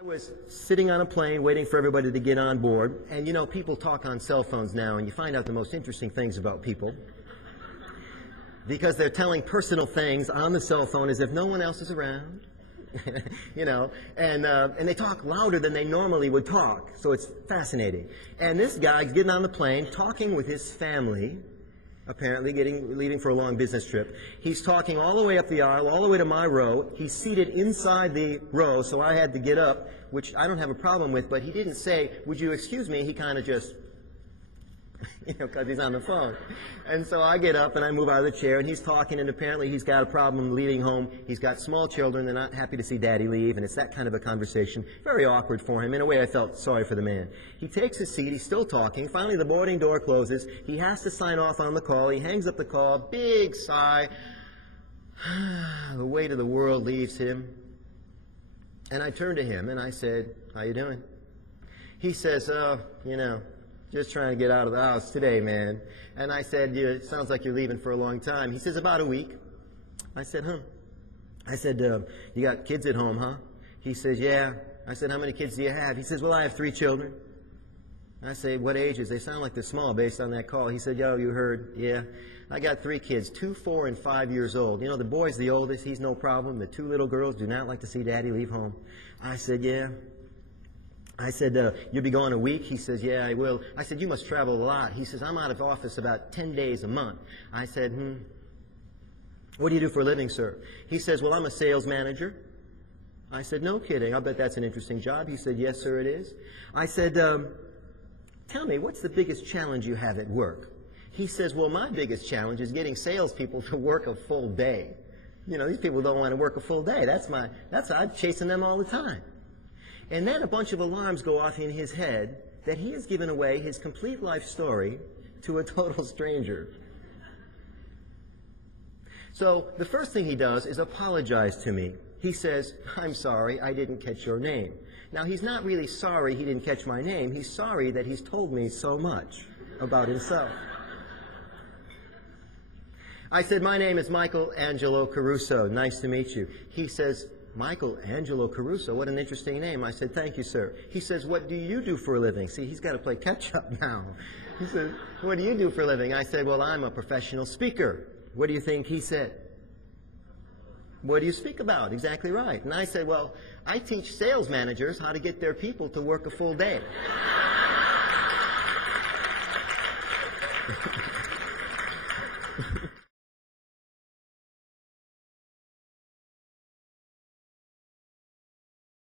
I was sitting on a plane waiting for everybody to get on board, and you know, people talk on cell phones now, and you find out the most interesting things about people because they're telling personal things on the cell phone as if no one else is around. You know, and they talk louder than they normally would talk, so it's fascinating. And this guy's getting on the plane, talking with his family, apparently leaving for a long business trip. He's talking all the way up the aisle, all the way to my row. He's seated inside the row, so I had to get up, which I don't have a problem with, but he didn't say, "Would you excuse me?" He kind of just, you know, because he's on the phone. And so I get up and I move out of the chair, and he's talking, and apparently he's got a problem leaving home. He's got small children. They're not happy to see Daddy leave, and it's that kind of a conversation. Very awkward for him. In a way, I felt sorry for the man. He takes his seat. He's still talking. Finally, the boarding door closes. He has to sign off on the call. He hangs up the call. Big sigh. The weight of the world leaves him. And I turned to him, and I said, "How you doing?" He says, "Oh, you know, just trying to get out of the house today, man." And I said, "Yeah, it sounds like you're leaving for a long time." He says, "About a week." I said, "Huh?" I said, "You got kids at home, huh?" He says, "Yeah." I said, "How many kids do you have?" He says, "Well, I have 3 children." I say, "What ages?" They sound like they're small based on that call. He said, "Yo, you heard." "Yeah. I got 3 kids, 2, 4, and 5 years old. You know, the boy's the oldest. He's no problem. The 2 little girls do not like to see Daddy leave home." I said, "Yeah." I said, "You'll be gone a week?" He says, "Yeah, I will." I said, "You must travel a lot." He says, "I'm out of office about 10 days a month." I said, "What do you do for a living, sir?" He says, "Well, I'm a sales manager." I said, "No kidding. I'll bet that's an interesting job." He said, "Yes, sir, it is." I said, "Tell me, what's the biggest challenge you have at work?" He says, "Well, my biggest challenge is getting salespeople to work a full day. You know, these people don't want to work a full day. I'm chasing them all the time." And then a bunch of alarms go off in his head that he has given away his complete life story to a total stranger. So the first thing he does is apologize to me. He says, "I'm sorry, I didn't catch your name." Now, he's not really sorry he didn't catch my name. He's sorry that he's told me so much about himself. I said, "My name is Michael Angelo Caruso. Nice to meet you." He says, "Michael Angelo Caruso, what an interesting name." I said, "Thank you, sir." He says, "What do you do for a living?" See, he's got to play catch-up now. He says, "What do you do for a living?" I said, "Well, I'm a professional speaker." What do you think he said? "What do you speak about?" Exactly right. And I said, "Well, I teach sales managers how to get their people to work a full day."